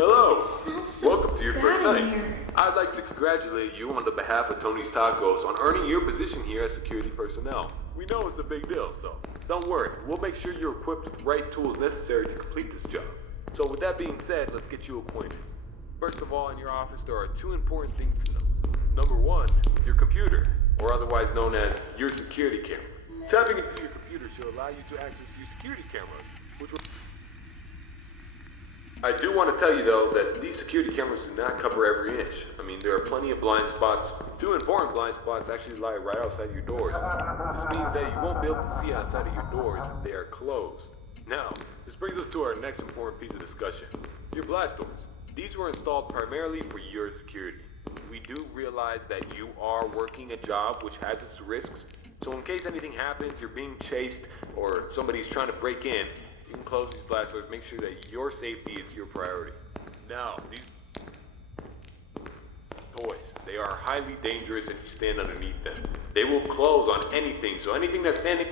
Hello. It smells so Welcome to your bad first in night. here. I'd like to congratulate you on the behalf of Tony's Tacos on earning your position here as security personnel. We know it's a big deal, so don't worry. We'll make sure you're equipped with the right tools necessary to complete this job. So with that being said, let's get you acquainted. First of all, in your office, there are two important things to know. Number one, your computer, or otherwise known as your security camera. Tapping into your computer should allow you to access your security cameras, which will... I do want to tell you though that these security cameras do not cover every inch. I mean, there are plenty of blind spots. Two important blind spots actually lie right outside your doors. This means that you won't be able to see outside of your doors if they are closed. Now, this brings us to our next important piece of discussion. Your blast doors. These were installed primarily for your security. We do realize that you are working a job which has its risks, so in case anything happens, you're being chased, or somebody's trying to break in, you can close these blast doors, make sure that your safety is your priority. Now, these toys, they are highly dangerous if you stand underneath them. They will close on anything, so anything that's standing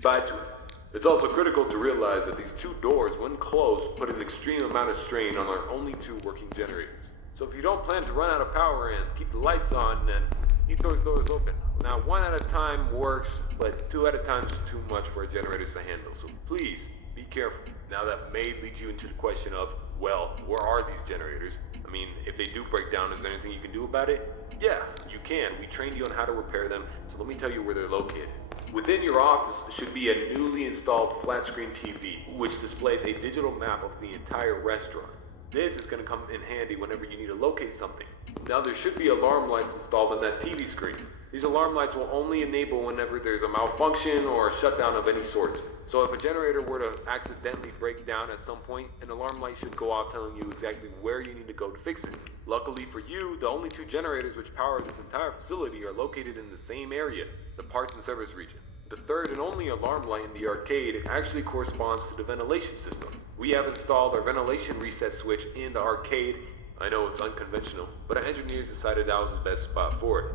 side to it. It's also critical to realize that these two doors, when closed, put an extreme amount of strain on our only two working generators. So if you don't plan to run out of power and keep the lights on, then keep those doors open. Now, one at a time works, but two at a time is too much for our generators to handle, so please, be careful. Now that may lead you into the question of, well, where are these generators? I mean, if they do break down, is there anything you can do about it? Yeah, you can. We trained you on how to repair them, so let me tell you where they're located. Within your office should be a newly installed flat screen TV, which displays a digital map of the entire restaurant. This is going to come in handy whenever you need to locate something. Now there should be alarm lights installed on that TV screen. These alarm lights will only enable whenever there's a malfunction or a shutdown of any sort. So if a generator were to accidentally break down at some point, an alarm light should go off telling you exactly where you need to go to fix it. Luckily for you, the only two generators which power this entire facility are located in the same area, the parts and service region. The third and only alarm light in the arcade actually corresponds to the ventilation system. We have installed our ventilation reset switch in the arcade. I know it's unconventional, but our engineers decided that was the best spot for it.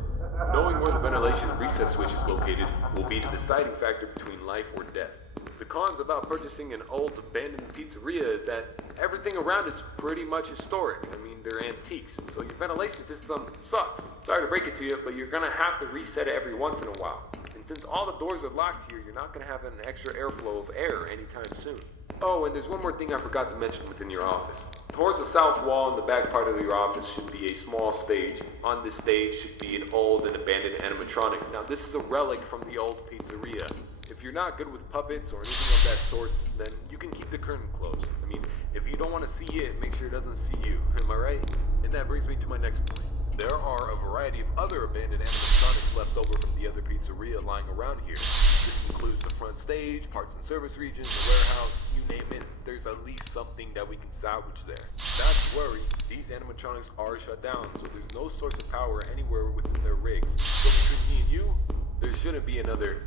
Knowing where the ventilation reset switch is located will be the deciding factor between life or death. The cons about purchasing an old abandoned pizzeria is that everything around it's pretty much historic. I mean, they're antiques, so your ventilation system sucks. Sorry to break it to you, but you're gonna have to reset it every once in a while. And since all the doors are locked here, you're not gonna have an extra airflow of air anytime soon. Oh, and there's one more thing I forgot to mention within your office. Towards the south wall in the back part of your office should be a small stage. On this stage should be an old and abandoned animatronic. Now this is a relic from the old pizzeria. If you're not good with puppets or anything of that sort, then you can keep the curtain closed. I mean, if you don't want to see it, make sure it doesn't see you. Am I right? And that brings me to my next point. There are a variety of other abandoned animatronics left over from the other pizzeria lying around here. This includes the front stage, parts and service regions, the warehouse, you name it. There's at least something that we can salvage there. Not to worry, these animatronics are shut down, so there's no source of power anywhere within their rigs. So between me and you, there shouldn't be another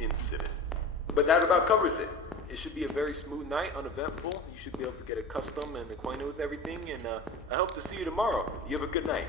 incident. But that about covers it. It should be a very smooth night, uneventful. You should be able to get accustomed and acquainted with everything, and I hope to see you tomorrow. You have a good night.